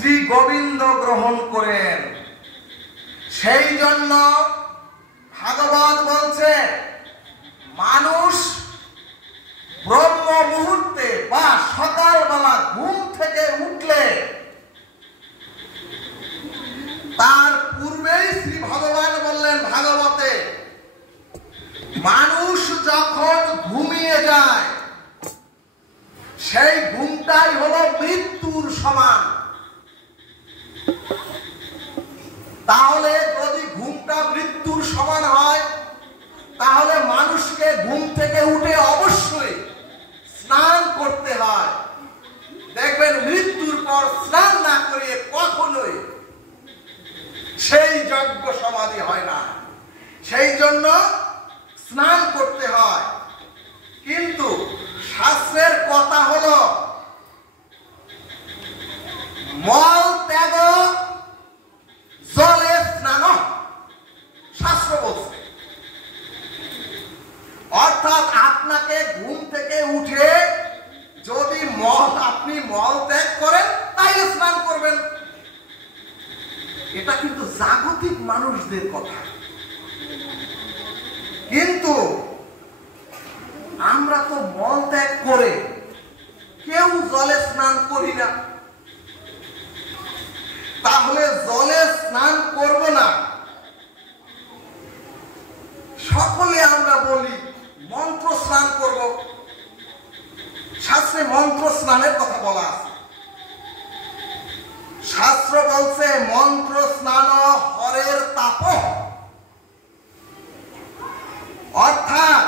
শ্রী গোবিন্দ গ্রহণ করেন। সেই জন্য ভাগবত বলছে মানুষ ব্রহ্ম মুহূর্তে বা সকালবেলা ঘুম থেকে উঠলে তার পূর্বেই শ্রী ভগবান বললেন ভাগবতে, মানুষ যখন ঘুমিয়ে যায় সেই ঘুমটাই হলো মৃত্যুর সমান। তাহলে যদি ঘুমটা মৃত্যুর সমান হয় তাহলে মানুষকে ঘুম থেকে উঠে অবশ্যই স্নান করতে হয়। দেখবেন মৃত্যুর পর স্নান না করিয়ে কখনোই সেই যজ্ঞ সমাধি হয় না। সেই জন্য স্নান করতে হয়। কিন্তু শাস্ত্রের কথা হলো মল ত্যাগ জলে স্নান, শাস্ত্র বলছে। অর্থাৎ আপনাকে ঘুম থেকে উঠে যদি আপনি মল ত্যাগ করেন তাইলে স্নান করবেন। এটা কিন্তু জাগতিক মানুষদের কথা। কিন্তু আমরা তো মল ত্যাগ করে কেউ জলে স্নান করি না। তাহলে জলে স্নান করব না, সকলে আমরা বলি মন্ত্র স্নান করব। শাস্ত্রে মন্ত্র স্নানের কথা বলা আছে। শাস্ত্র বলছে মন্ত্র স্নান হরের তাপ, অর্থাৎ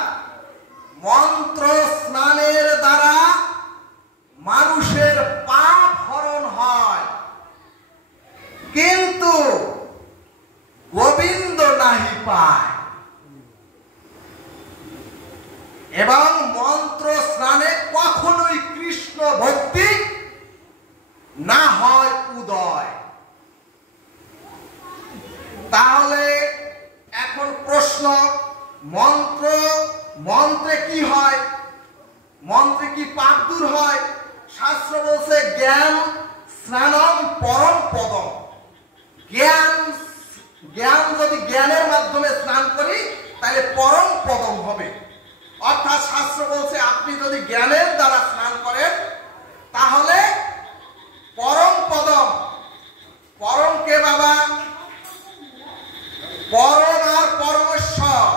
মন্ত্র স্নানের দ্বারা মানুষের পাপ হরণ হয়, কিন্তু গোবিন্দ নাহি পায়। এবং মন্ত্র স্নানে কখনোই কৃষ্ণ ভক্তি না হয় উদয়। তাহলে এখন প্রশ্ন, মন্ত্রে কি হয়? মন্ত্রে কি পাপ দূর হয়? শাস্ত্র বলছে জ্ঞান স্নানম পরম পদম। জ্ঞান যদি জ্ঞানের মাধ্যমে স্নান করি তাহলে পরম পদম হবে। অর্থাৎ শাস্ত্র বলছে আপনি যদি জ্ঞানের দ্বারা স্নান করেন তাহলে পরম পদম। পরম কে বাবা? পরম আর পরমেশ্বর।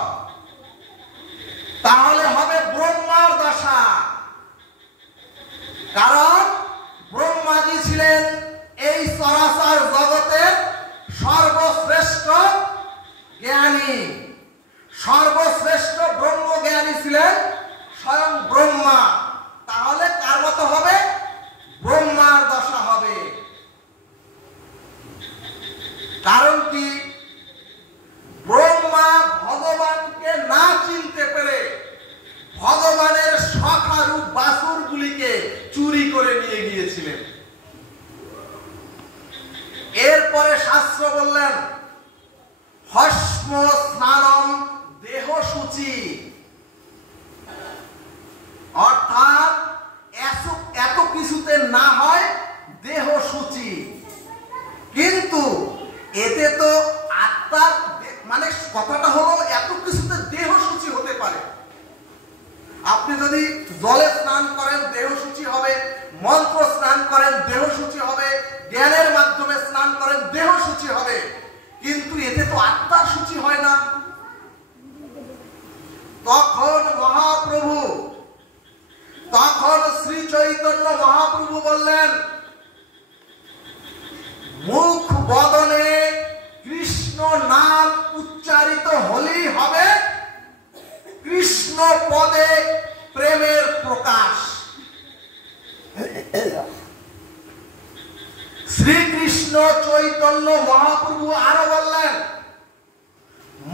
তাহলে হবে ব্রহ্মার দশা। কারণ ব্রহ্মাজি ছিলেন এই চরাচর জগতের সর্বশ্রেষ্ঠ জ্ঞানী। সর্বশ্রেষ্ঠ ব্রহ্ম জ্ঞানী ছিলেন স্বয়ং ব্রহ্মা। তাহলে কার মতো হবে? ব্রহ্মার দশা হবে। কারণ কি? ব্রহ্মা ভগবানকে না চিনতে পেরে ভগবানের সখারূপ বাসুরগুলিকে চুরি করে নিয়ে গিয়েছিলেন। এরপরে শাস্ত্র বললেন হস্ম স্নানম দেহ শুচি, অর্থাৎ এত কিছুতে না হয় দেহ শুচি। কিন্তু এতে তো আত্মার মানে কথাটা হলো এত কিছুতে দেহ শুচি হতে পারে। আপনি যদি জলে স্নান করেন দেহ শুচি হবে, মন্ত্র স্নান করেন দেহ শুচি হবে, জ্ঞানের মাধ্যমে স্নান করেন দেহ শুচি হবে, কিন্তু এতে তো আত্মার শুচি হয় না। তখন শ্রী চৈতন্য মহাপ্রভু বললেন মুখ বদনে কৃষ্ণ নাম উচ্চারিত হলেই হবে কৃষ্ণ পদে প্রেমের প্রকাশ। শ্রীকৃষ্ণ চৈতন্য মহাপ্রভু আরো বললেন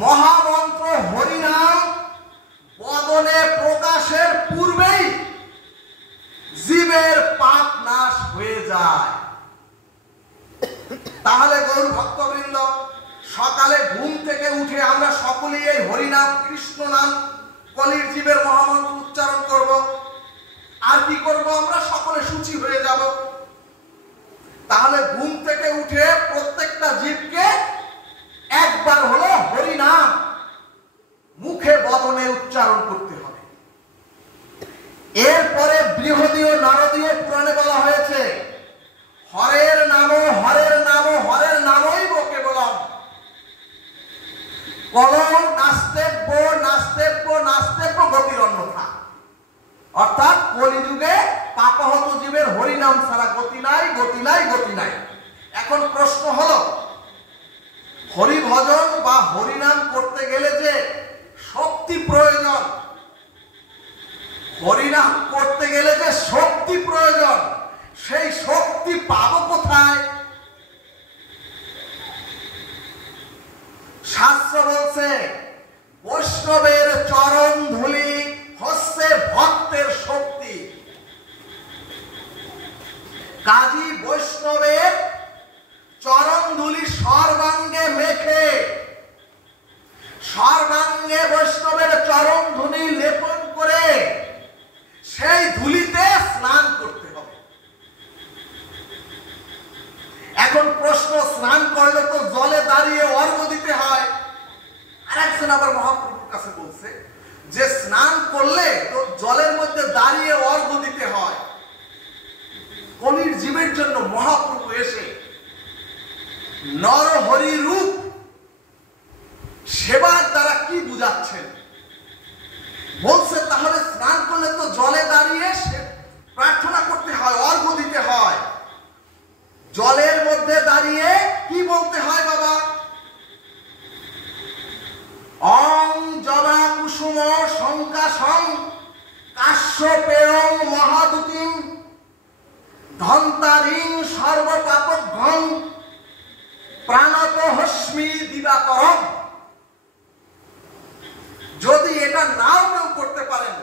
মহামন্ত্র হরিনাম বদনে প্রকাশের পূর্বেই জীবের পাপ নাশ হয়ে যায়। তাহলে গৌর ভক্তবৃন্দ, সকালে ঘুম থেকে উঠে আমরা সকলেই এই হরিনাম কৃষ্ণ নাম কলির জীবের মহামন্ত্র উচ্চারণ করব। আর কি করব? আমরা সকলে শুচি হয়ে যাব। তাহলে ঘুম হরিনাম ছাড়া গতি নাই, গতি নাই, গতি নাই। এখন প্রশ্ন হলো, হরি ভজন বা হরিনাম করতে গেলে যে শক্তি প্রয়োজন, হরিনাম করতে গেলে যে শক্তি প্রয়োজন, সেই শক্তি পাবো কোথায়? শাস্ত্র বলছে বৈষ্ণবের চরণ ধুলি হচ্ছে ভক্তের শক্তি। কাজী বৈষ্ণবের চরণ ধুলি সর্বাঙ্গে মেখে, সর্বাঙ্গে বৈষ্ণবের চরণ ধুলি লেপন করে সেই ধুলিতে স্নান করতে হবে। এখন প্রশ্ন, স্নান করলে তো জলে দাঁড়িয়ে অর্ঘ্য দিতে হয়। আর একজন আবার মহাপ্রভুর কাছে বলছে যে স্নান করলে তো জলের মধ্যে দাঁড়িয়ে অর্ঘ্য দিতে হয়। কলির জীবের জন্য মহাপ্রভু এসে নরহরি রূপ সেবার দ্বারা কি বুঝাচ্ছেন? বলছে তাহলে স্নান করলে তো জলে দাঁড়িয়ে প্রার্থনা করতে হয়, অর্ঘ্য দিতে হয়। জলের মধ্যে দাঁড়িয়ে কি বলতে হয় বাবা? অং জবা কুসুম সংকাশং কাশ্যপেয়ং মহাদুতিম ধন্তারিং সর্বপাপঘ্নং প্রাণত হস্মি দিবাকরম। যদি এটা নাও কেউ করতে পারেন,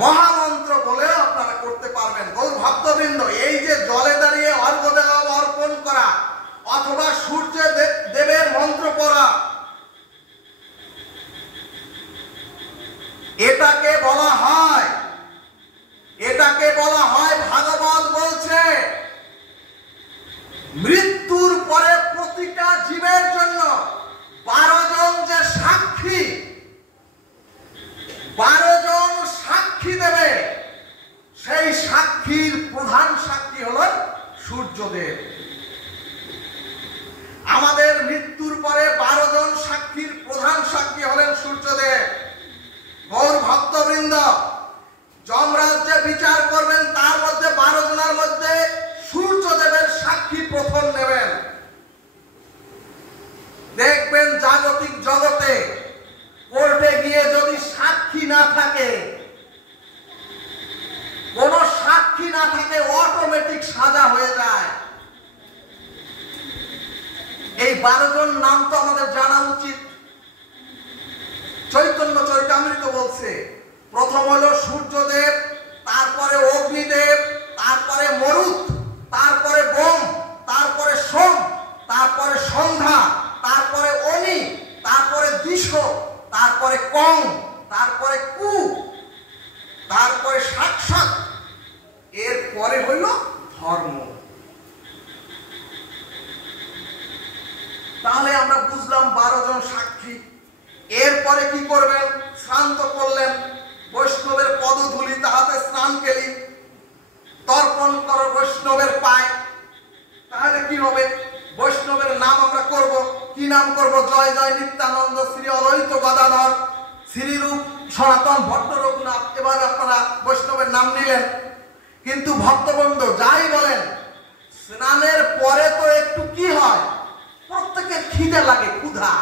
মহামন্ত্র বলেও আপনারা করতে পারবেন। গৌর ভক্তবৃন্দ, এই যে জলে দাঁড়িয়ে অর্ঘ্য দেওয়া, অর্পণ করা অথবা সূর্য দেবের মন্ত্র পড়া, এটাকে বলা হয়, এটাকে বলা হয়, ভাগবত বলছে মৃত্যুর পরে প্রতিটা জীবের জন্য 12 জন যে সাক্ষী, 12 জন সাক্ষী দেবে, সেই সাক্ষীর প্রধান সাক্ষী হলেন সূর্যদেব। আমাদের মৃত্যুর পরে 12 জন সাক্ষীর প্রধান সাক্ষী হলেন সূর্যদেব। গৌর ভক্তবৃন্দ, যমরাজ যে বিচার করবেন তার মধ্যে 12 জনের মধ্যে সূর্যদেবের সাক্ষী প্রথম নেবেন। দেখবেন জাগতিক জগতে কোর্টে গিয়ে যদি সাক্ষী না থাকে, কোন সাক্ষী না থাকে, অটোমেটিক সাজা হয়ে যায়। এই 12 জন নাম তো আমাদের জানা উচিত। চৈতন্য চরিতামৃত বলছে প্রথম হলো সূর্যদেব, তারপরে অগ্নিদেব, তারপরে মরুত, তারপরে বোম, তারপরে সোম, তারপরে সন্ধ্যা, তারপরে অনি, তারপরে দিশ, তারপরে কং, তারপরে কু, তারপরে সাক্ষাৎ, এরপরে হইল ধর্ম। তাহলে আমরা বুঝলাম 12 জন সাক্ষী। এরপরে কি করবেন? স্নান তো করলেন, বৈষ্ণবের পদধূলি তাহাতে স্নান কেলি, তর্পণ করো বৈষ্ণবের পায়। তাহলে কি হবে? বৈষ্ণবের নাম আমরা করব। কি নাম করব? জয় জয় নিত্যানন্দ শ্রী অদ্বৈত গদাধর শ্রীরূপ সনাতন ভট্ট রঘুনাথ। এভাবে আপনারা বৈষ্ণবের নাম নিলেন। কিন্তু ভক্তবৃন্দ যাই বলেন, স্নানের পরে তো একটু কি হয়? প্রত্যেকের খিদে লাগে, ক্ষুধা।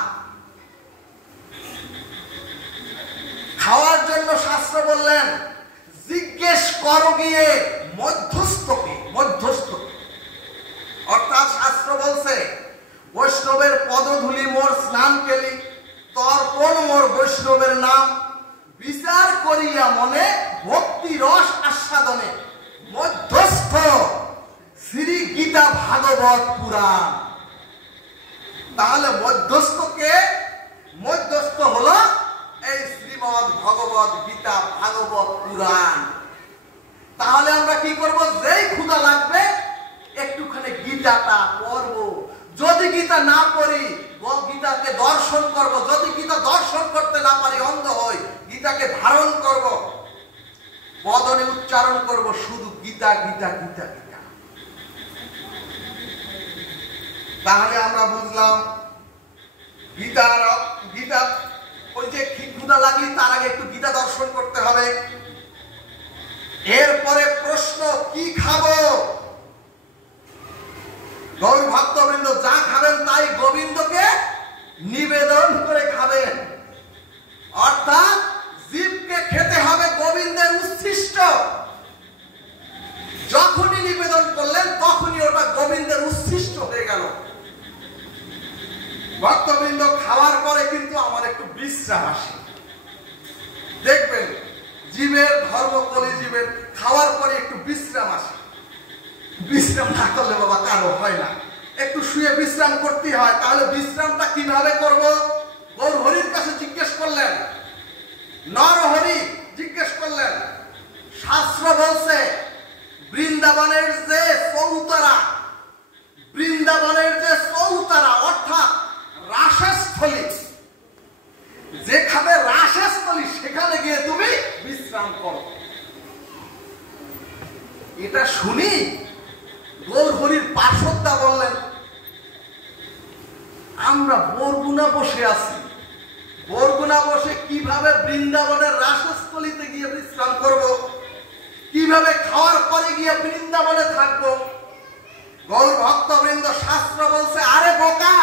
খাওয়ার জন্য শাস্ত্র বললেন জিজ্ঞেস করো গিয়ে মধ্যস্থকে, মধ্যস্থকে। অর্থাৎ শাস্ত্র বলছে বৈষ্ণবের পদধূলি মোর স্নান কেলি, তর্পণ মোর বৈষ্ণবের নাম, বিচার করিয়া মনে ভক্তি রস আস্বাদনে মধ্যস্থ শ্রী গীতা ভাগবত পুরাণ। তাহলে মধ্যস্থকে, মধ্যস্থ হলো এই শ্রীমদ ভগবত গীতা ভাগবত পুরাণ। তাহলে আমরা কি করব? যেই ক্ষুধা লাগবে একটুখানি গীতাটা পড়ব। যদি গীতা না পড়ি, গীতাকে দর্শন করব। যদি গীতা দর্শন করতে না পারি, অন্ধ হই, গীতাকে ধারণ করব, বদনে উচ্চারণ করব শুধু গীতা গীতা গীতা গীতা। তাহলে আমরা বুঝলাম গীতা ওই যে ক্ষুধা লাগলে তার আগে একটু গীতা দর্শন করতে হবে। এরপরে প্রশ্ন, কি খাব? ভক্তবৃন্দ যা খাবেন তাই গোবিন্দকে নিবেদন করে খাবেন, অর্থাৎ জীবকে খেতে হবে গোবিন্দের উচ্ছিষ্ট। যখনই নিবেদন করলেন তখনই ওটা গোবিন্দের উচ্ছিষ্ট হয়ে গেল। ভক্তবৃন্দ খাওয়ার পরে কিন্তু আমার একটু বিশ্রাম আসে। দেখবেন জীবের ধর্ম কলি জীবের খাওয়ার পরে একটু বিশ্রাম আসে। বিশ্রাম না করলে বাবা কারো হয় না, একটু শুয়ে বিশ্রাম করতে হয়। তাহলে বিশ্রামটা কিভাবে করব? গৌরহরির কাছে জিজ্ঞেস করলেন, নরহরি জিজ্ঞেস করলেন। শাস্ত্র বলছে বৃন্দাবনের যে চৌতারা, বৃন্দাবনের যে চৌতারা অর্থাৎ রাসস্থলী, যেখানে রাসস্থলী সেখানে গিয়ে তুমি বিশ্রাম করো। এটা শুনি গৌরহরির পার্শ্বদা বললেন, আমরা বরগুনা বসে আছি, বরগুনা বসে কিভাবে বৃন্দাবনের রাসস্থলীতে গিয়ে বিশ্রাম করব, কিভাবে খাওয়ার পরে গিয়ে বৃন্দাবনে থাকবো? গৌর ভক্তবৃন্দ শাস্ত্র বলছে, আরে বোকা,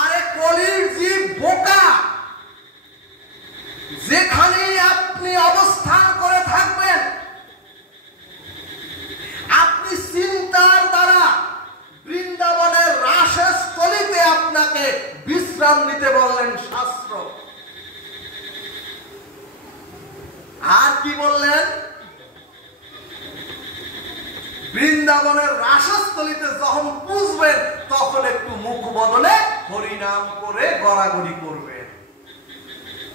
আরে কলির জীব বোকা, যেখানে আপনি অবস্থান করে থাকবেন আপনি চিন্তার দ্বারা বৃন্দাবনের রাসস্থলীতে আপনাকে বিশ্রাম নিতে বললেন শাস্ত্র। আর কি বললেন? বৃন্দাবনের রাসস্থলীতে যখন পুজবেন তখন একটু মুখ বদলে হরিনাম করে গড়াগড়ি করবেন।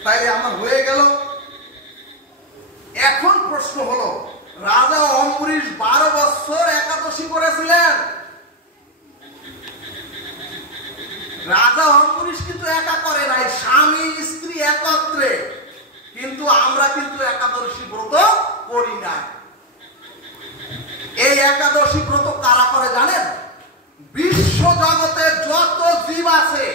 তাই আমার হয়ে গেল। এখন প্রশ্ন হলো, রাজা অম্বরীশ 12 বছর একাদশী করেছিলেন। রাজা অম্বরীশ কিন্তু একা করে নাই, স্বামী স্ত্রী একত্রে। কিন্তু আমরা কিন্তু একাদশী ব্রত করি না। এই একাদশী ব্রত কারা করে জানেন? বিশ্ব জগতে যত জীব আছে,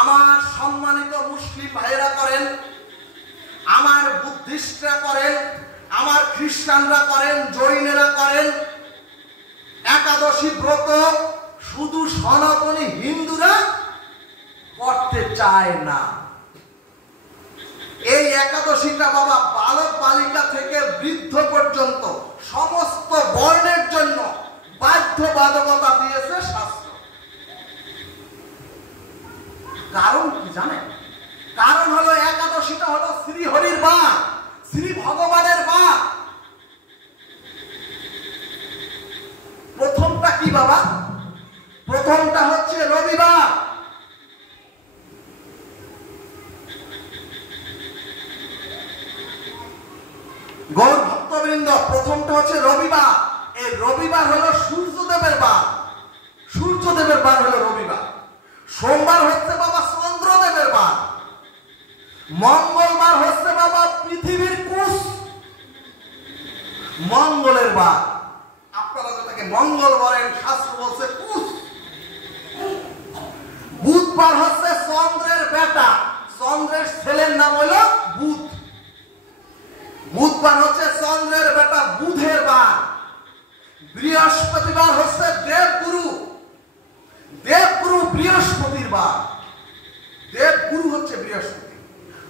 আমার সম্মানিত মুসলিম ভাইরা করেন, আমার বুদ্ধিস্টরা করেন, আমার খ্রিস্টানরা করেন, জৈনেরা করেন। একাদশী ব্রত শুধু সনাতনী হিন্দুরা করতে চায় না। এই একাদশীটা বাবা বালক বালিকা থেকে বৃদ্ধ পর্যন্ত সমস্ত বর্ণের জন্য বাধ্যবাধকতা দিয়েছে শাস্ত্র। কারণ কি জানেন? কারণ হলো একাদশীটা হলো শ্রীহরির বার, শ্রী ভগবানের বার। প্রথমটা কি বাবা? প্রথমটা হচ্ছে রবিবার। গৌর ভক্তবৃন্দ, প্রথমটা হচ্ছে রবিবার। এই রবিবার হলো সূর্যদেবের বার, সূর্যদেবের বার হলো রবিবার। সোমবার হচ্ছে বাবা চন্দ্রদেবের বার। মঙ্গলবার হচ্ছে বাবা পৃথিবীর কুশ, মঙ্গলের বার। আপনারা যেটাকে মঙ্গল বলেন, শাস্ত্র বলছে কুশ। বুধবার হচ্ছে চন্দ্রের বেটা, চন্দ্রের ছেলের নাম হলো বুধ। বুধবার হচ্ছে চন্দ্রের বেটা বুধের বার। বৃহস্পতিবার হচ্ছে দেবগুরু, দেবগুরু বৃহস্পতির বার। দেবগুরু হচ্ছে বৃহস্পতি।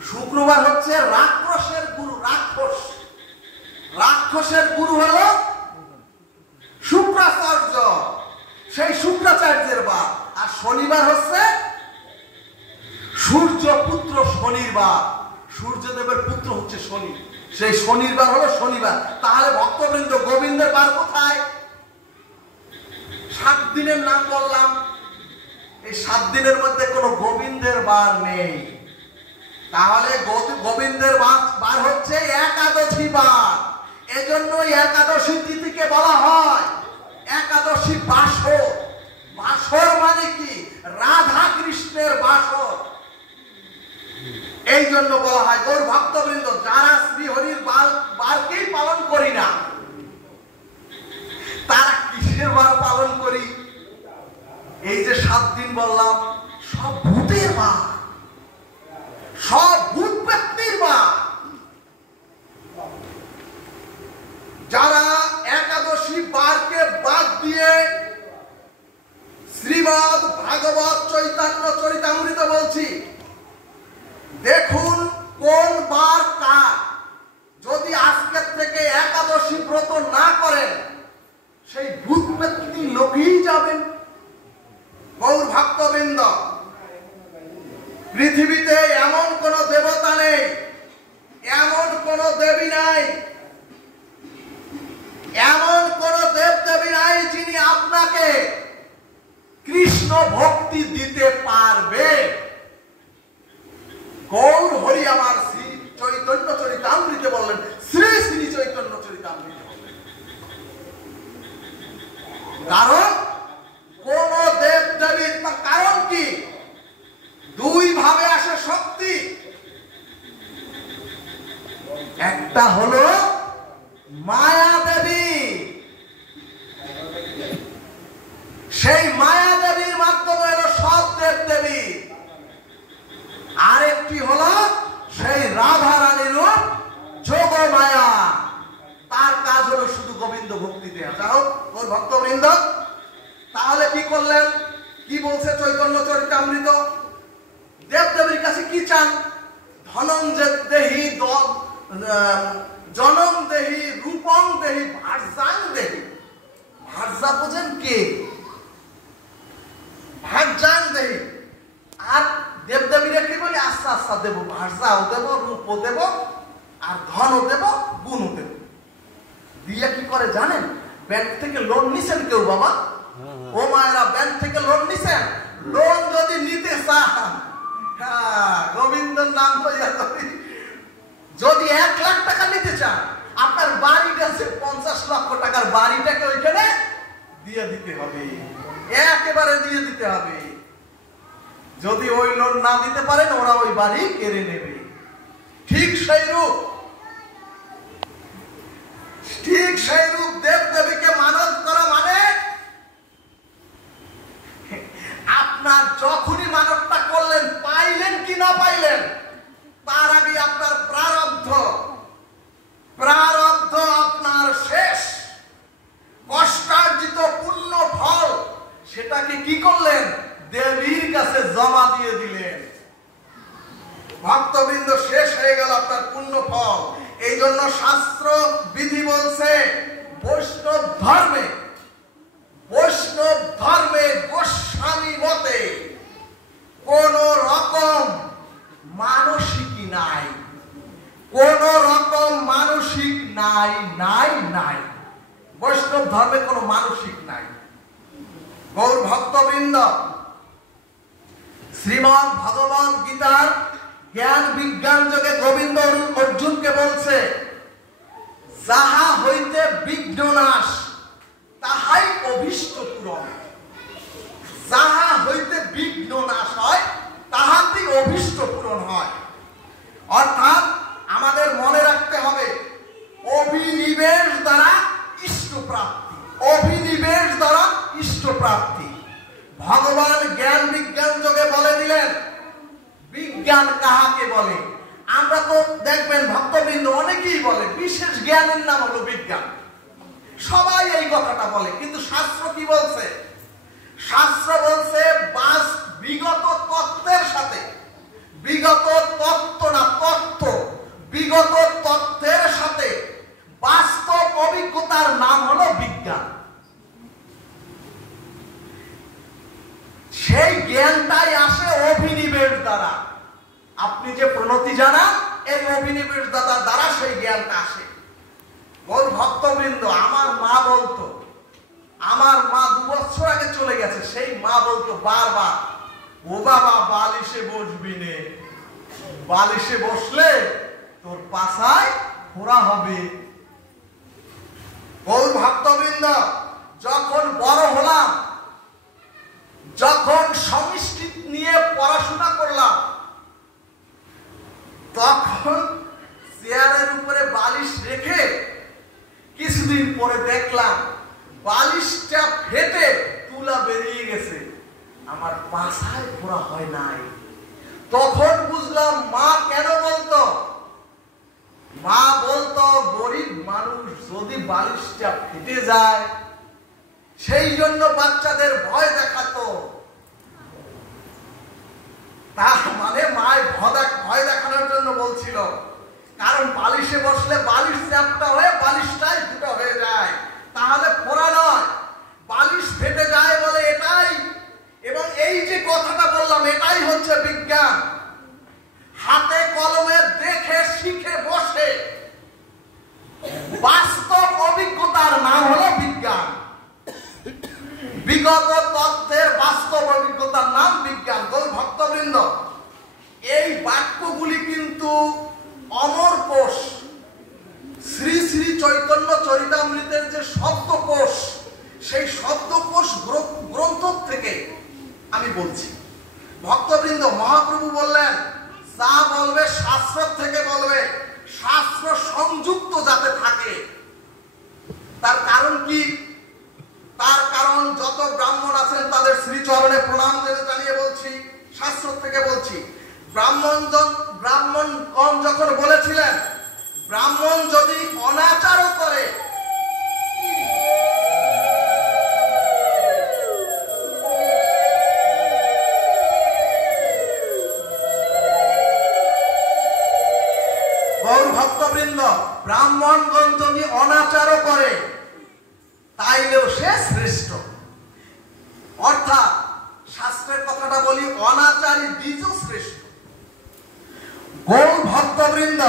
শুক্রবার হচ্ছে রাক্ষসের গুরু, রাক্ষস, রাক্ষসের গুরু হলো শুক্রাচার্য, সেই শুক্রাচার্যের বার। আর শনিবার হচ্ছে সূর্য পুত্র শনির বার, সূর্যদেবের পুত্র হচ্ছে শনি, সেই শনির বার হলো শনিবার। তাহলে ভক্তবৃন্দ গোবিন্দের বার কোথায়? 7 দিনের নাম বললাম, এই 7 দিনের মধ্যে কোনো গোবিন্দের বার নেই। তাহলে গোবিন্দের বার হচ্ছে একাদশী বার। এজন্য একাদশী তিথিকে বলা হয় একাদশী বাসর। বাসর মানে কি? রাধা কৃষ্ণের বাসর। এই জন্য বলা হয়। গৌর ভক্তবৃন্দ, যারা শ্রীহরির বারকেই পালন করি না, তারা কিসের বার পালন করি? এই যে 7 দিন বললাম, সব ভূতের বার, সব ভূত ব্যক্তির বার। যারা একাদশী একাদশী বারকে বাদ দিয়ে শ্রীমদ ভাগবত চৈতন্য চরিতামৃত বলছি, দেখুন কোন বার কার। যদি আজকের থেকে একাদশী ব্রত না করেন, সেই ভূত পেত্নী লোকেই যাবেন। গৌর ভক্তবৃন্দ, পৃথিবীতে এমন কোন দেবতা নেই, এমন কোন দেবী নাই, এমন কোন দেব দেবী নাই যিনি আপনাকে কৃষ্ণ ভক্তি দিতে পারবে। গৌর হরি আমার শ্রী চৈতন্য চরিতামৃতে বললেন, শ্রী শ্রী চৈতন্য চরিতামৃতে বললেন। কারণ কোন দেব দেবীর কারণ কি? দুই ভাবে আসে শক্তি। একটা হলো মায়া দেবী, সেই মায়া দেবীর মাধ্যমে হলো সব দেব দেবী। আরেকটি হলো সেই রাধা রানীর রূপ যোগ মায়া, তার কাজ হলো শুধু গোবিন্দ ভক্তি দেয়া। যাও ওর ভক্তবৃন্দ, তাহলে কি করলেন? কি বলছে চৈতন্য চরিতামৃত? দেব দেবীর কাছে কি চান? ধনং দেহি, জনম দেহি, রূপং দেহি, ভার্যাং দেহি। ভার্যা বোঝেন কে? ভার্যাং দেহি। আর দেবদেবীরা কি বলে? আচ্ছা আচ্ছা দেব, ভার্যাও দেব, রূপও দেব, আর ধনও দেব, গুণও দেব। দিয়ে কি করে জানেন? ব্যাংক থেকে লোন নিছেন কেউ বাবা? ও মায়েরা, ব্যাংক থেকে লোন নিছেন? লোন যদি নিতে চান, গোবিন্দর নাম লইয়া যদি 1 লাখ টাকা নিতে চান, আপনার বাড়িটা 50 লক্ষ টাকার বাড়িটাকে ওইখানে দিয়ে দিতে হবে, একেবারে দিয়ে দিতে হবে। যদি ওই লোন না দিতে পারেন, ওরা ওই বাড়ি কেড়ে নেবে। ঠিক সেই রূপ দেব দেবীকে মানত করা মানে আপনার যখনই মানবটা করলেন, পাইলেন কি না পাইলেন, তার আগে আপনার প্রারব্ধ আপনার শেষ। কষ্টার্জিত পুণ্য ফল সেটাকে কি করলেন? দেবীর কাছে জমা দিয়ে দিলেন। ভক্তবৃন্দ, শেষ হয়ে গেল আপনার পুণ্য ফল। এই জন্য শাস্ত্র বিধি বলছে, বৈষ্ণব ধর্মে গোস্বামী মতে কোন রকম মানসিকই নাই, কোন রকম মানসিক নাই। বৈষ্ণব ধর্মে কোন মানসিক নাই। গৌর ভক্তবৃন্দ, শ্রীমদ ভগবত গীতার জ্ঞান বিজ্ঞান যোগে গোবিন্দ অর্জুনকে বলছে, যাহা হইতে বিঘ্ন নাশ, তাহাই অভীষ্ট পূরণ। যাহা হইতে বিঘ্ন নাশ হয়, তাহাতেই অভীষ্ট পূরণ হয়। অর্থাৎ আমাদের মনে রাখতে হবে, অভিনিবেশ দ্বারা ইষ্টপ্রাপ্তি, অভিনিবেশ দ্বারা ইষ্টপ্রাপ্তি। ভগবান জ্ঞান বিজ্ঞান যোগে বলে দিলেন, বিজ্ঞান কাহাকে বলে? আমরা তো দেখবেন ভক্তবৃন্দ অনেকেই বলে বিশেষ জ্ঞানের নাম হলো বিজ্ঞান, সবাই এই কথাটা বলে। কিন্তু শাস্ত্র কি বলছে? শাস্ত্র বলছে বিগত তত্ত্বের সাথে, বিগত তত্ত্ব না তত্ত্ব, বিগত তত্ত্বের সাথে বাস্তব অভিজ্ঞতার নাম হলো বিজ্ঞান। সেই জ্ঞানটাই আসে অভিনিবেশ দ্বারা। আপনি যে প্রণতি জানান, এই অভিনিবেশ দ্বারা সেই জ্ঞানটা আসে। ওই ভক্তবৃন্দ, আমার মা বলতো, আমার মা 2 বছর আগে চলে গেছে, সেই মা বলতো বারবার, ও বাবা বালিশে বসবি নে, বালিশে বসলে তোর পাছায় ফোড়া হবে। ওই ভক্তবৃন্দ, যখন বড় হলাম, যখন সংস্কৃত নিয়ে পড়াশোনা করলাম, তখন চেয়ারের উপরে বালিশ রেখে কিছুদিন পরে দেখলাম বালিশটা ফেটে তুলা বেরিয়ে গেছে, আমার পাছায় ফোড়া হয় নাই। তখন বুঝলাম মা কেন বলতো, মা বলতো গরিব মানুষ যদি বালিশটা ফেটে যায় সেই জন্য বাচ্চাদের ভয় দেখাতো। তার মানে মায়ের ভয় দেখানোর জন্য বলছিল, কারণ বালিশে বসলে বালিশ চ্যাপটা হয়ে বালিশটাই ফুটো হয়ে যায়, তাহলে ফোড়া নয়, বালিশ ফেটে যায় বলে এটাই। এবং এই যে কথাটা বললাম এটাই হচ্ছে বিজ্ঞান। হাতে কলমে দেখে শিখে বসে বাস্তব অভিজ্ঞতার নাম হলো বিজ্ঞান। বিগত তত্ত্বের বাস্তব অভিজ্ঞতার নাম বিজ্ঞান। ভক্তবৃন্দ, এই বাক্যগুলি কিন্তু অমর কোষ, শ্রী শ্রী চৈতন্য চরিতামৃতের যে শব্দকোষ, সেই শব্দকোষ গ্রন্থ থেকে আমি বলছি। ভক্তবৃন্দ, মহাপ্রভু বললেন যা বলবে শাস্ত্র থেকে বলবে, শাস্ত্র সংযুক্ত যাতে থাকে। তার কারণ কি? তার কারণ যত ব্রাহ্মণ আছেন তাদের শ্রীচরণে প্রণাম জানিয়ে বলছি, শাস্ত্র থেকে বলছি। ব্রাহ্মণগণ যখন বলেছিলেন ব্রাহ্মণ যদি অনাচারও করে, ভক্তবৃন্দ, ব্রাহ্মণগণ যদি অনাচারও করে তাইলেও সে শ্রেষ্ঠ। অর্থাৎ শাস্ত্রের কথাটা বলি, অনাচারী বীজও শ্রেষ্ঠ। গৌর ভক্তবৃন্দ,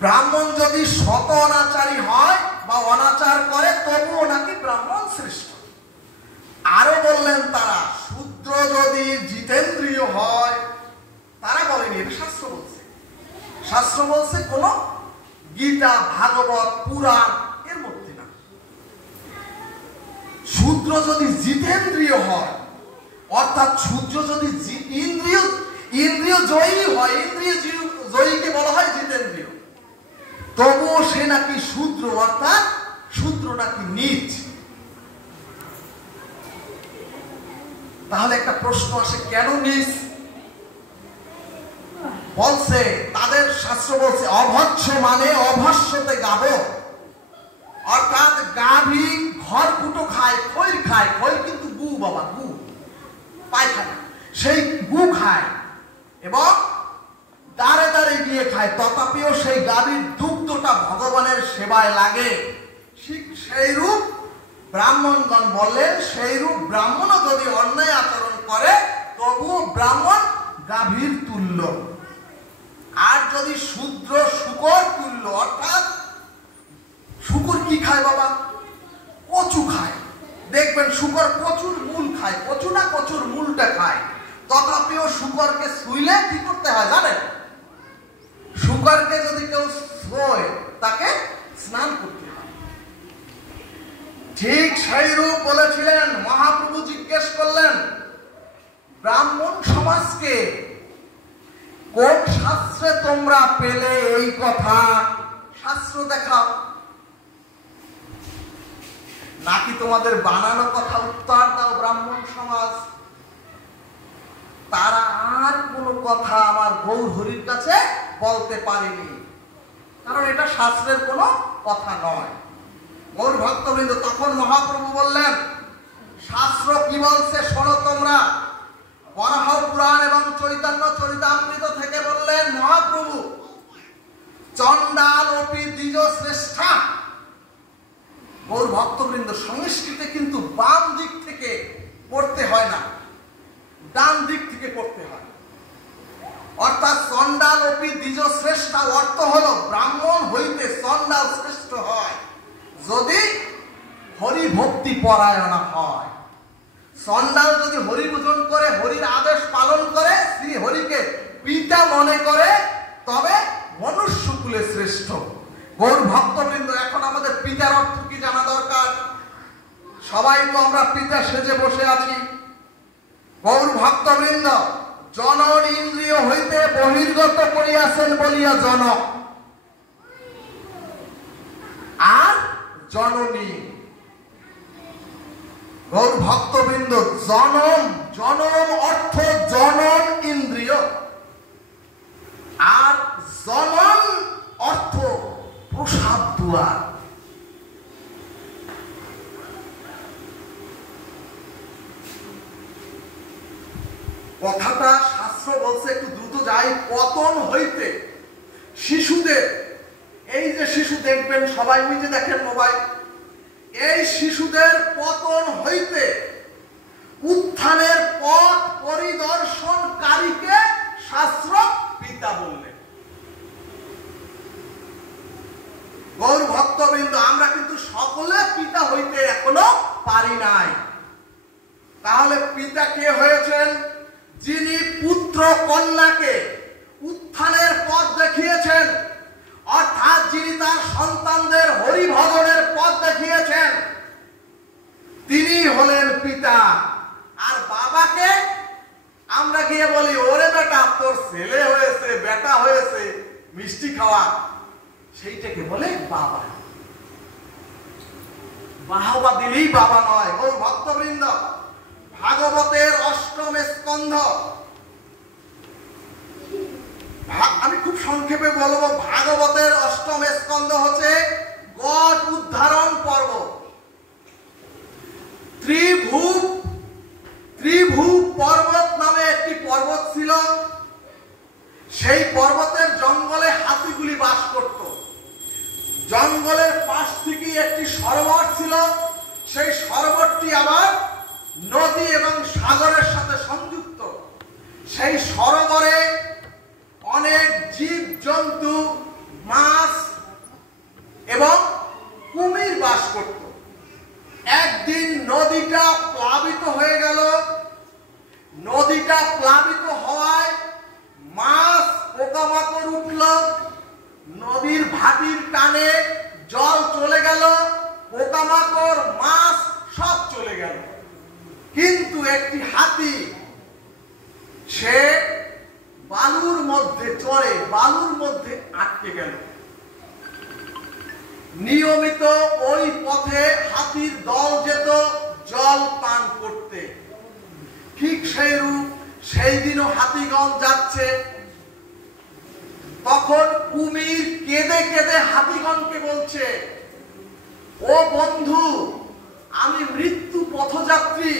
ব্রাহ্মণ যদি শত অনাচারী হয় বা অনাচার করে তবুও নাকি ব্রাহ্মণ শ্রেষ্ঠ। আরো বললেন তারা শূদ্র যদি জিতেন্দ্রিয় হয়, তারা বলেনি, এটা শাস্ত্র বলছে। শাস্ত্র বলছে কোন গীতা, ভাগবত, পুরাণ এর মধ্যে না। শূদ্র যদি জিতেন্দ্রিয় হয়, অর্থাৎ শূদ্র যদি ইন্দ্রিয় জয়ী হয়, ইন্দ্রিয় জয়ীকে বলা হয় জিতেন্দ্রিয়, তবুও সে নাকি শূদ্র, অর্থাৎ শূদ্র নাকি নীচ। তাহলে একটা প্রশ্ন আসে, কেন নীচ? বলছে তাদের শাস্ত্র বলছে অভৎস মানে অভস্যতে গাব, অর্থাৎ গাভী ঘর কুটো খায়, খৈর খায়, খৈর কিন্তু গু, বাবা গু, পায়খানা, সেই গু খায় এবং দাঁড়ে দাঁড়ে গিয়ে খায়, তথাপিও সেই গাভীর দুগ্ধটা ভগবানের সেবায় লাগে। সেইরূপ ব্রাহ্মণগণ বললেন, সেইরূপ ব্রাহ্মণও যদি অন্যায় আচরণ করে তবুও ব্রাহ্মণ গাভীর তুল্য। আর যদি শূদ্র শূকর তুল্য, অর্থাৎ শূকর কি খায় বাবা? কচু খায়। দেখবেন শূকর প্রচুর মূল খায়, কচু না কচুর মূলটা খায়, তথাপিও শূকরকে ছুঁইলে কি করতে হয় জানেন? শূকরকে যদি কেউ ছোঁয় তাকে স্নান করতে হয়। ঠিক সেই রূপ বলেছিলেন। মহাপ্রভু জিজ্ঞেস করলেন ব্রাহ্মণ সমাজকে, কোন শাস্ত্রে তোমরা পেলে এই কথা? শাস্ত্র দেখাও। নাকি তোমাদের বানানো কথা উত্তর দাও ব্রাহ্মণ সমাজ? তারা আর কোন কথা আমার গৌর হরির কাছে বলতে পারেনি, কারণ এটা শাস্ত্রের কোনো কথা নয়। গৌর ভক্তবৃন্দ, তখন মহাপ্রভু বললেন শাস্ত্র কি বলছে শোনো তোমরা। বরাহ পুরাণ এবং চৈতন্য চরিতামৃত থেকে বললেন মহাপ্রভু, চণ্ডাল অপি দ্বিজ শ্রেষ্ঠা। গৌর ভক্তবৃন্দ, সংস্কৃতে কিন্তু বাম দিক থেকে পড়তে হয় না, ডান দিক থেকে পড়তে হয়। অর্থাৎ চণ্ডাল অপি দ্বিজ শ্রেষ্ঠা অর্থ হলো ব্রাহ্মণ হইতে চণ্ডাল শ্রেষ্ঠ হয় যদি হরি ভক্তি পরায়ণ হয়। চণ্ডাল যদি হরি পূজন করে, হরির আদেশ পালন করে, শ্রী হরিকে পিতা মনে করে, তবে মনুষ্য কুলে শ্রেষ্ঠ। গৌর ভক্তবৃন্দ, এখন আমাদের পিতার অর্থ কি জানা দরকার। সবাই তো আমরা পিতা সেজে বসে আছি। গৌর ভক্তবৃন্দ, জনন ইন্দ্রিয় হইতে বহির্গত করিয়াছেন বলিয়া জনক, আর জননী। গৌর ভক্তবৃন্দ, জনম, জনম অর্থ জনন ইন্দ্রিয়, আর জনন মাতুয়ার। কথাটা শাস্ত্র বলছে, একটু দ্রুত যাই, পতন হইতে শিশুদের, এই যে শিশু দেখবেন সবাই ওই যে দেখেন মোবাইল, এই শিশুদের পতন হইতে উত্থানের পথ পরিদর্শনকারীকে শাস্ত্র পিতা বললেন। গৌর ভক্তবৃন্দ, আমরা কিন্তু সকলে পিতা হইতে এখনো পারি নাই। তাহলে পিতা কে হয়েছেন? যিনি পুত্র কন্যাকে উত্থানের পথ দেখিয়েছেন, অর্থাৎ যিনি তার সন্তানদের হরি ভজনের পথ দেখিয়েছেন, তিনি হলেন পিতা। আর বাবাকে আমরা গিয়ে বলি, ওরে বেটা তোর ছেলে হয়েছে, বেটা হয়েছে, মিষ্টি খাওয়া, সেইটাকে বলে বাবা। বাহবা দিলেই বাবা নয়। ও ভক্তবৃন্দ, ভাগবতের অষ্টম স্কন্ধ, আমি খুব সংক্ষেপে বলবো, ভাগবতের অষ্টম স্কন্ধ হচ্ছে গজ উদ্ধারণ পর্ব। ত্রিভুব পর্বত নামে একটি পর্বত ছিল। সেই পর্বতের জঙ্গলে হাতিগুলি বাস করত। জঙ্গলের পাশ থেকে একটি সরোবর ছিল। সেই সরোবরটি আবার নদী এবং সাগরের সাথে সংযুক্ত। সেই সরোবরে অনেক জীব জন্তু, মাছ এবং কুমির বাস করত। একদিন নদীটা প্লাবিত হয়ে গেল। নদীটা প্লাবিত হওয়ায় মাছ পোকামাকড় উঠল। নদীর ভাটির টানে জল চলে গেল, পোকামাকড় মাছ সব চলে গেল। কিন্তু একটি হাতি, সে বালুর মধ্যে চড়ে, বালুর মধ্যে আটকে গেল। নিয়মিত ওই পথে হাতির দল যেত জল পান করতে। ঠিক সেই রূপ সেই দিনও হাতিগণ যাচ্ছে। তখন কুমির কেঁদে কেঁদে হাতিগণকে বলছে, ও বন্ধু, আমি মৃত্যু পথযাত্রী।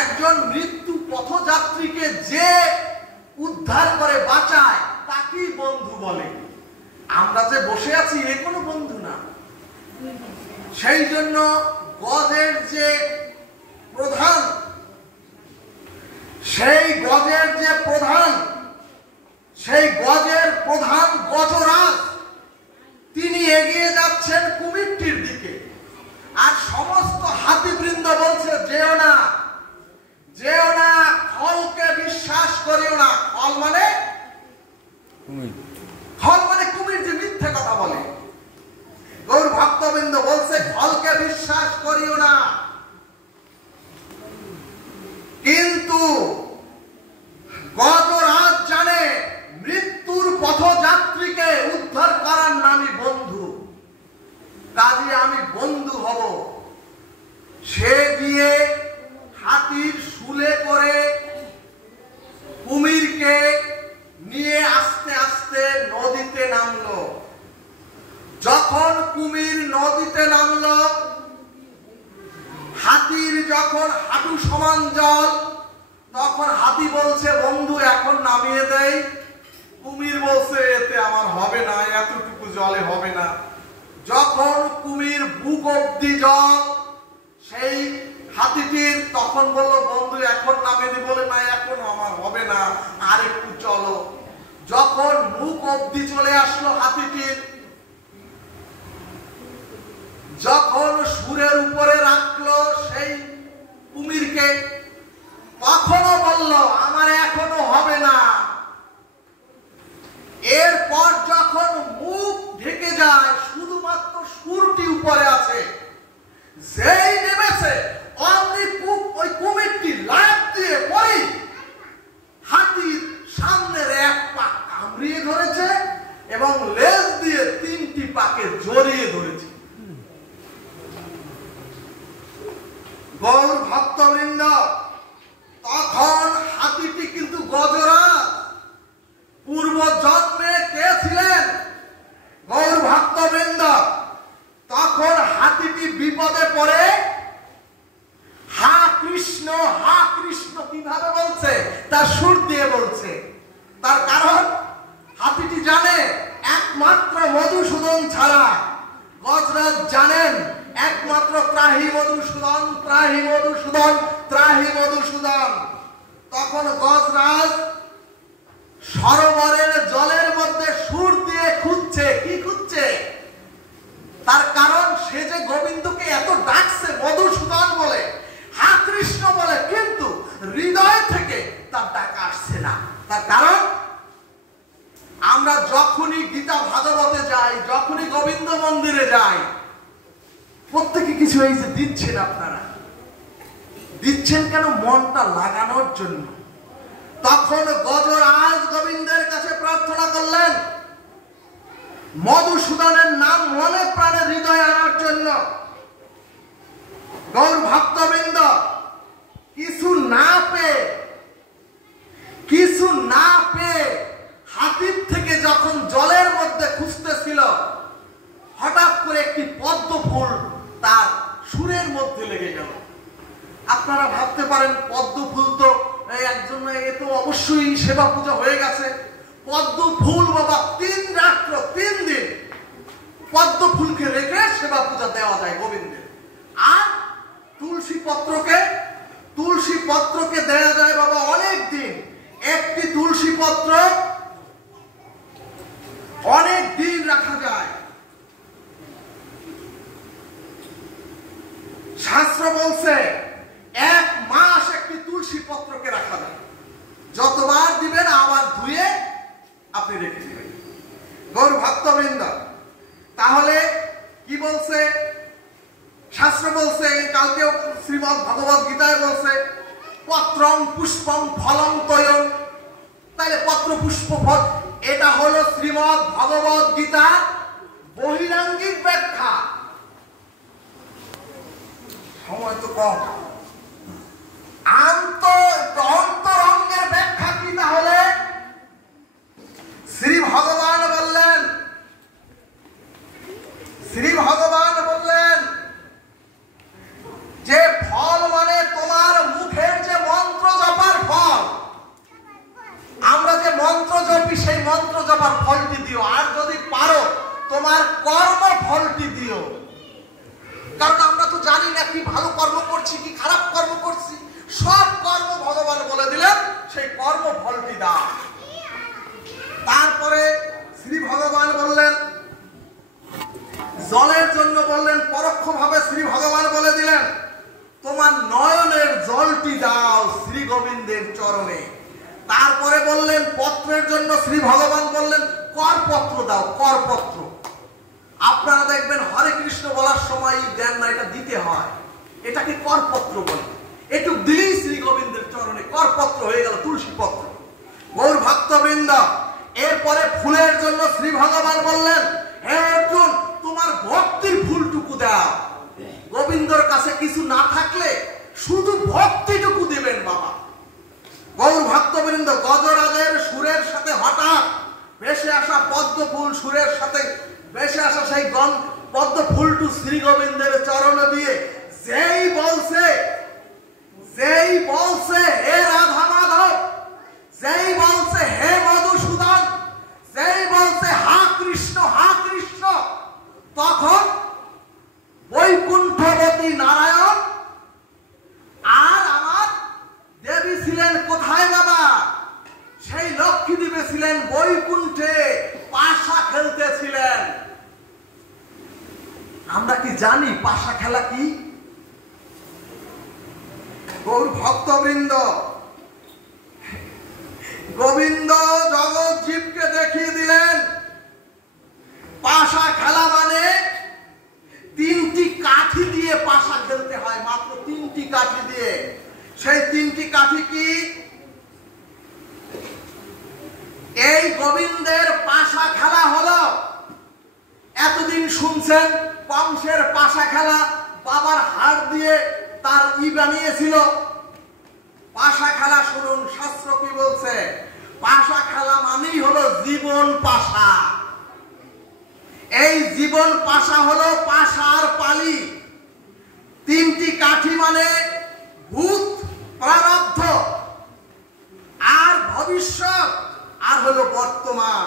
একজন মৃত্যু পথযাত্রীকে যে উদ্ধার করে বাঁচায় তাকেই বন্ধু বলে। আমরা যে বসে আছি এ কোনো বন্ধু না। সেই জন্য গজের যে প্রধান, সেই গজের প্রধান গজরাজ, তিনি এগিয়ে যাচ্ছেন কুমিরটির দিকে। আর সমস্ত হাতিবৃন্দ বলছে, যেও না, যেও না, ফলকে বিশ্বাস করিও না। ফল মানে কুমির, যে মিথ্যে কথা বলে। গৌর ভক্তবৃন্দ বলছে, ফলকে বিশ্বাস করিও না। কিন্তু গজরাজ জানে মৃত্যুর পথযাত্রীকে উদ্ধার করার নামই বন্ধু, কাজে আমি বন্ধু হব। সে গিয়ে হাতির শুলে করে কুমিরকে নিয়ে আস্তে আস্তে নদীতে নামলো। যখন কুমির নদীতে নামলো, হাতির যখন হাঁটু সমান জল, তখন হাতি বলছে, বন্ধু এখন নামিয়ে দেয়। কুমির বলছে, এতে আমার হবে না, এতটুকু জলে হবে না। যখন কুমির বুক অব্দি জল সেই হাতিটির, তখন বলল, বন্ধু এখন নামিয়ে দিই। বলে, না এখন আমার হবে না, আর একটু চলো। যখন মুখ অব্দি চলে আসলো হাতিটির, যখন সুরের উপরে রাখলো সেই কুমিরকে, তখনও বলল, আমার এখনো হবে না। এরপর যখন মুখ ঢেকে যায়, শুধুমাত্র সুরটি উপরে আছে, যেই নেমেছে অমনি ওই কুমিরটি লাফ দিয়ে পড়ে হাতির সামনের এক পা কামড়িয়ে ধরেছে এবং লেজ দিয়ে 3টি পাকে জড়িয়ে ধরেছে। গৌর ভক্তবৃন্দ, তখন হাতিটি কিন্তু গজরাজ। পূর্ব জন্মে কে ছিলেন? গৌর ভক্তবৃন্দ, হাতিটি বিপদে পড়ে হা কৃষ্ণ কিভাবে বলছে? তার সুর দিয়ে বলছে। তার কারণ হাতিটি জানে একমাত্র মধুসূদন ছাড়া, গজরাজ জানেন একমাত্র ত্রাহি মধুসূদন, ত্রাহি মধুসূদন, ত্রাহি মধুসূদন। তখন গজরাজ সরোবরের জলের মধ্যে সুর দিয়ে খুঁজছে। কি খুঁজছে? তার কারণ সে যে গোবিন্দকে এত ডাকছে মধুসূদন বলে, হা কৃষ্ণ বলে, কিন্তু হৃদয় থেকে তার ডাক আসছে না। তার কারণ আমরা যখনই গীতা ভাগবতে যাই, যখনই গোবিন্দ মন্দিরে যাই, প্রত্যেকে কিছু এই যে দিচ্ছেন, আপনারা দিচ্ছেন কেন? মনটা লাগানোর জন্য। তখন গজরাজ গোবিন্দের কাছে প্রার্থনা করলেন মধুসূদনের নাম মনে প্রাণে হৃদয়ে আনার জন্য। গৌর ভক্তবৃন্দ কিছু না পেয়ে হাতির থেকে যখন জলের মধ্যে খুঁজতেছিল, হঠাৎ করে একটি পদ্ম ফুল তার সুরের মধ্যে লেগে গেল। আপনারা ভাবতে পারেন পদ্ম ফুল তো একজন, এ তো অবশ্যই সেবা পূজা হয়ে গেছে। পদ্ম ফুল বাবা 3 রাত্র 3 দিন পদ্ম ফুলকে রেখে সেবা পূজা দেওয়া যায় গোবিন্দের। আর তুলসী পত্রকে দেওয়া যায় বাবা অনেক দিন। একটি তুলসী পত্র অনেক দিন রাখা যায়। শাস্ত্র বলছে 1 মাস একটি তুলসী পত্রকে রাখা যায়। যতবার দিবেন আবার ধুয়ে আপনি রেখে দিবেন। গৌর ভক্তবৃন্দ, তাহলে কি বলছে শাস্ত্র? বলছে কালকে শ্রীমদ্ ভগবত গীতায় বলছে পত্রং পুষ্পং ফলং তয়ং। তাহলে পত্র পুষ্প ফল, এটা হলো শ্রীমদ্ ভগবত গীতার বহিরাঙ্গিক ব্যাখ্যা। সময় তো কম, অন্তরঙ্গের ব্যাখ্যা কি? তাহলে শ্রী ভগবান বললেন যে ফল মানে তোমার মুখের যে মন্ত্র জপার ফল। আমরা যে মন্ত্র জপি সেই মন্ত্র জপার ফলটি দিও, আর যদি পারো তোমার কর্ম ফলটি দিও। কারণ আমরা তো জানি না কি ভালো কর্ম করছি কি খারাপ কর্ম করছি। সব কর্ম ভগবান বলে দিলেন সেই কর্ম ফলটি দাও। তারপরে শ্রী ভগবান বললেন জলের জন্য বললেন, পরোক্ষভাবে শ্রী ভগবান বলে দিলেন তোমার নয়নের জলটি দাও শ্রী গোবিন্দের চরণে। তারপরে বললেন পত্রের জন্য শ্রী ভগবান বললেন করপত্র দাও, করপত্র। আপনারা দেখবেন হরে কৃষ্ণ বলার সময় দেন না, এটা দিতে হয়, এটাকে করপত্র বলে। একটু দিলেই শ্রী গোবিন্দের চরণে করপত্র হয়ে গেল তুলসী পত্র। গৌর ভক্তবৃন্দ, এরপরে ফুলের জন্য শ্রী ভগবান বললেন হে অর্জুন তোমার ভক্তির ফুলটুকু দাও। গোবিন্দর কাছে কিছু না থাকলে শুধু ভক্তিটুকু দিবেন বাবা। গৌর ভক্তবৃন্দ, গজরাজের সুরের সাথে হঠাৎ ভেসে আসা পদ্ম ফুল, সুরের সাথে ভেসে আসা সেই পদ্ম ফুলটু শ্রী গোবিন্দের চরণে দিয়ে যেই বলছে হে রাধা মাধব, যেই বলছে হে মধুসূদন, যেই বলছে হা কৃষ্ণ, তখন বৈকুণ্ঠবতী নারায়ণ আর আমার দেবী ছিলেন কোথায় বাবা? সেই লক্ষ্মী দেবী ছিলেন বৈকুণ্ঠে, পাশা খেলতেছিলেন। আমরা কি জানি পাশা খেলা কি? গৌর ভক্তবৃন্দ, গোবিন্দ জগৎ জীবকে দেখিয়ে দিলেন পাশা খেলা মানে 3টি কাঠি দিয়ে পাশা খেলতে হয়, মাত্র 3টি কাঠি দিয়ে। সেই 3টি কাঠি কি? এই গোবিন্দের পাশা খেলা হলো, এতদিন শুনছেন কংসের পাশা খেলা, বাবার হাড় দিয়ে তার বানিয়েছিল। পাশা খেলা শুনুন শাস্ত্র কি বলছে। পাশা খেলা মানেই হলো জীবন পাশা। এই জীবন পাশা হলো পাশার পালি। তিনটি কাঠি মানে ভূত, প্রারব্ধ আর ভবিষ্যৎ, আর হলো বর্তমান।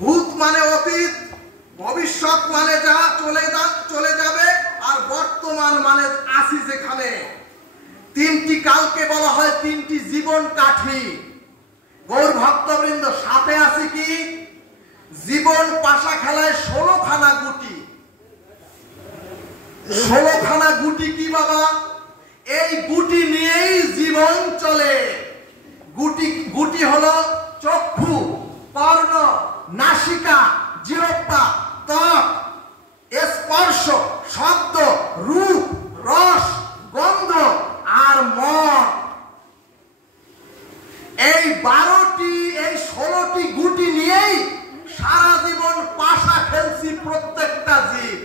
ভূত মানে অতীত, ভবিষ্যৎ মানে যা চলে যাবে, আর বর্তমান মানে আসি যেখানে। তিনটি কালকে বলা হয় তিনটি জীবন কাঠি। গৌর ভক্তবৃন্দ, সাথে আছে কি? জীবন পাশা খেলায় 16খানা গুটি। 16খানা গুটি কি বাবা? এই গুটি নিয়েই জীবন চলে। গুটি হলো চক্ষু, কর্ণ, নাসিকা, জিহ্বা, ত্বক, স্পর্শ, শব্দ, রূপ, রস, গন্ধ আর মন। এই 12টি, এই 16টি গুটি নিয়েই সারা জীবন পাশা খেলছি প্রত্যেকটা জীব।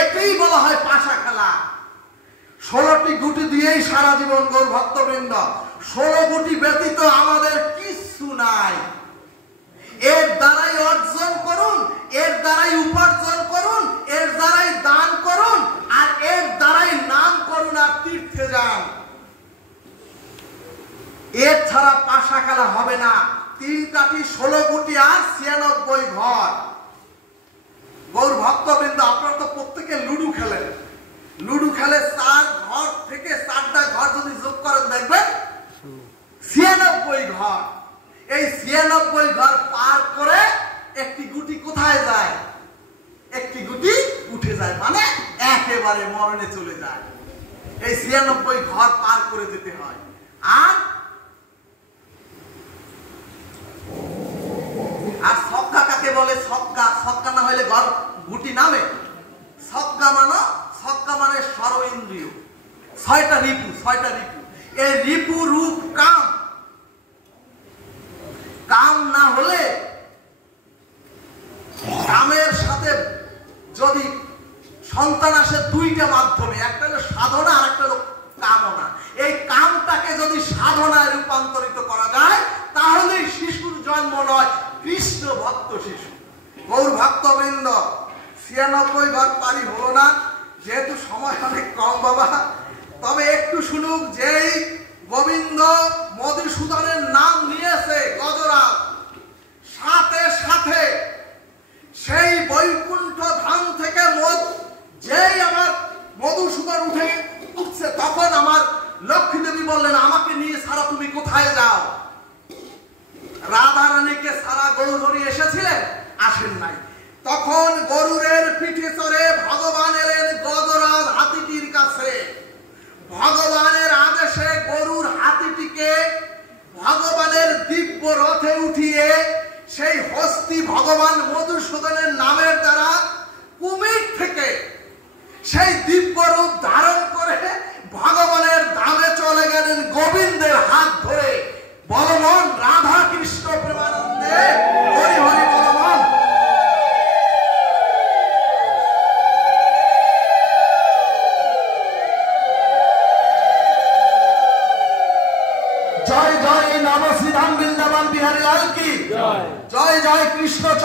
এতেই বলা হয় পাশা খেলা। 16টি গুটি দিয়েই সারা জীবন। গৌর ভক্তবৃন্দ, 16 গুটি ব্যতীত আমাদের কিচ্ছু নাই। এর দ্বারাই অর্জন করুন, এর দ্বারাই উপার্জন করুন, এর দ্বারাই দান করুন, আর এর দ্বারাই নাম করুন আর তীর্থে যান। এর ছাড়া পাশা খেলা হবে না। 3 কাঠি, 16 গুটি আর 96 ঘর। গৌর ভক্তবৃন্দ, আপনারা তো প্রত্যেকে লুডু খেলেন। লুডু খেলে 4 ঘর থেকে 4টা ঘর যদি যোগ করেন দেখবেন 96 ঘর। এই 96 ঘর পার করে একটি গুটি কোথায় যায়? একটি গুটি উঠে যায়, মানে একেবারে মরণে চলে যায়। এই 96 ঘর পার করে যেতে হয়। আর ছক্কা কাকে বলে? ছক্কা না হলে ঘর গুটি নামে। ছক্কা মানে সর্ব ইন্দ্রিয়, 6টা রিপু। এই রিপু রূপ কাম না হলে, কামের সাথে যদি সন্তান আসে 2টা মাধ্যমে, একটা হলো সাধনা আর একটা হলো কামনা। এই কামটাকে যদি সাধনায় রূপান্তরিত করা যায় তাহলেই শিশুর জন্ম নয়, কৃষ্ণ ভক্ত শিশু। গৌর ভক্তবৃন্দ, 96 ঘর পারি হলো না, যেহেতু সময় অনেক কম বাবা। তবে একটু শুনুক, যেই গোবিন্দ মধুসূদনের নাম নিয়েছে গজরাজ, সাথে সাথে সেই বৈকুণ্ঠ ধাম থেকে যেই আমার মধুসূদন উঠছে, তখন আমার লক্ষ্মী দেবী বললেন, আমাকে নিয়ে সারা তুমি কোথায় যাও? রাধা রানীকে সারা গৌরহরি এসেছিলেন? আসেন নাই। তখন গরুরের পিঠে চড়ে ভগবান এলেন গজরাজ হাতিটির কাছে। ভগবানের আদেশে গরুর হাতিটিকে ভগবানের দিব্য রথে উঠিয়ে সেই হস্তি ভগবান মধুসূদনের নামের দ্বারা কুমির থেকে সেই দিব্য রূপ ধারণ করে ভগবানের ধামে চলে গেলেন গোবিন্দের হাত ধরে। বলমন রাধা কৃষ্ণ প্রেমানন্দে হরি হরি বলমন। জয় জয় নম শ্রীধাম বৃন্দাবন বিহারী লাল কি জয়। জয় জয় কৃষ্ণ।